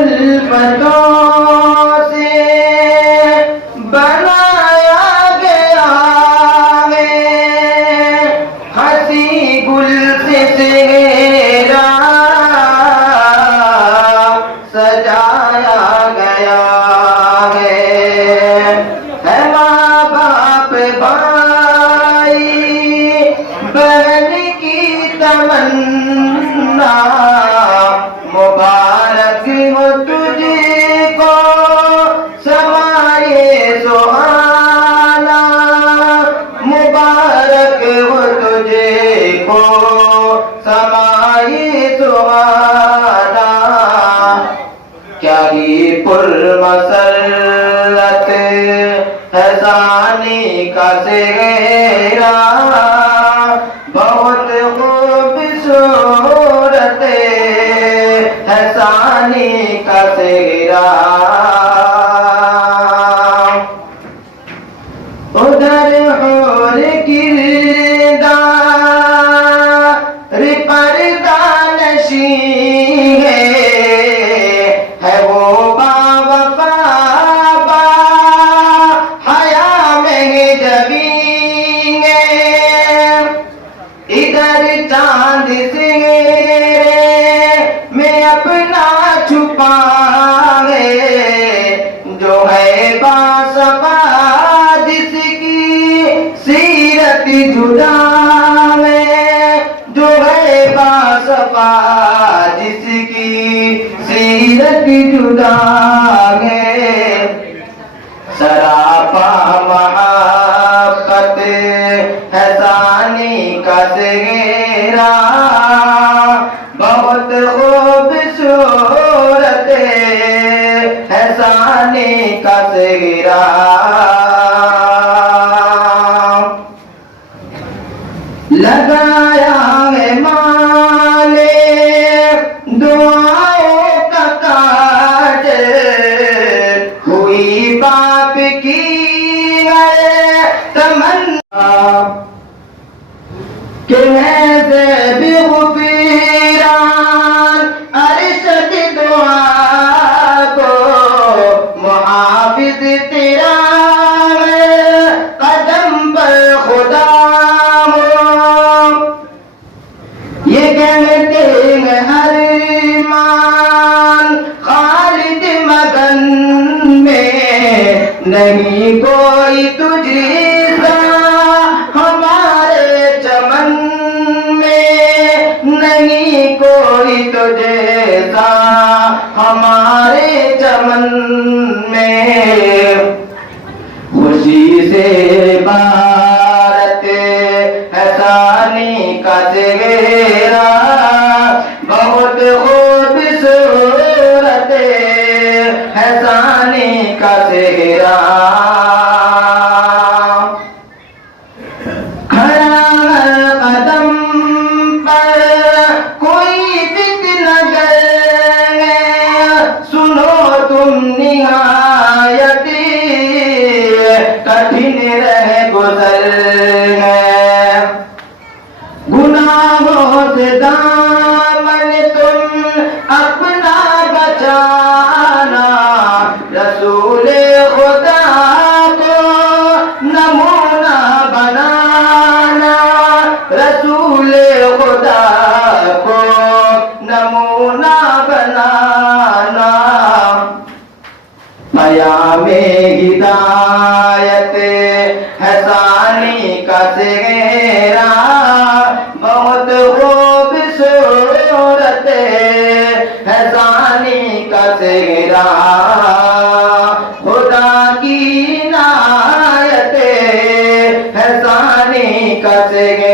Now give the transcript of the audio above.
उल्फतों से बनाया गया है, हंसी गुल से सेहरा सजाया गया है माँ बाप भाई बहन की तमन्ना, मुबारक हो तुझको समाए सुहाना, मुबारक हो तुझको समाए सुहाना। क्या ही पुरमसरत है सानी का सेहरा, बहुत खूबसूरत है सानी का सेहरा। उधर होर किरदार पर्दा नशी है वो बावफा बा हया में जगींगे, इधर चांद सिंगेरे में अपना छुपाए, जो है बासफा जिसकी सीरत जुदा में, जो है बासफा जिसकी सीरत जुदा है। सरापा महाब्बत है सानी का सेहरा, बहुत खूबसूरत है सानी का सेहरा। लगाया है माले दुआओं का ताज, हुई बाप की है तमन्ना कि है बेगुफरान अरशद दुआ को मुहाफिज तेरा कदम पर खुदा हो। ये कहते हैं अरमान खालिद मगन में, नहीं कोई तुझसा हमारे चमन में, नहीं कोई तुझसा हमारे चमन में। खुशी से भारत है सानी का सेहरा, बहुत खूबसूरत है सानी का सेहरा। खड़ा हर कदम पर कोई फितना करे, सुनो तुम निहायत कठिन रह गुजर है। गुनाहों से दामन तुम अपना बचाना, रसूले खुदा को नमूना बनाना, रसूले खुदा को नमूना बनाना। पयामे हिदायत है सानी का सेहरा, बहुत खूबसूरत है सानी का सेहरा। खुदा की इनायत है सानी का सेहरा।